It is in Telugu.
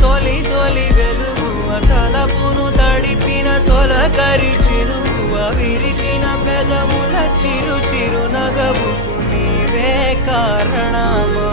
తొలి తొలి వెలుగువ తలపును తడిపిన తొలకరి చిరుకువ విరిసిన పెదముల చిరు చిరు నగవుకు నీవే కారణమా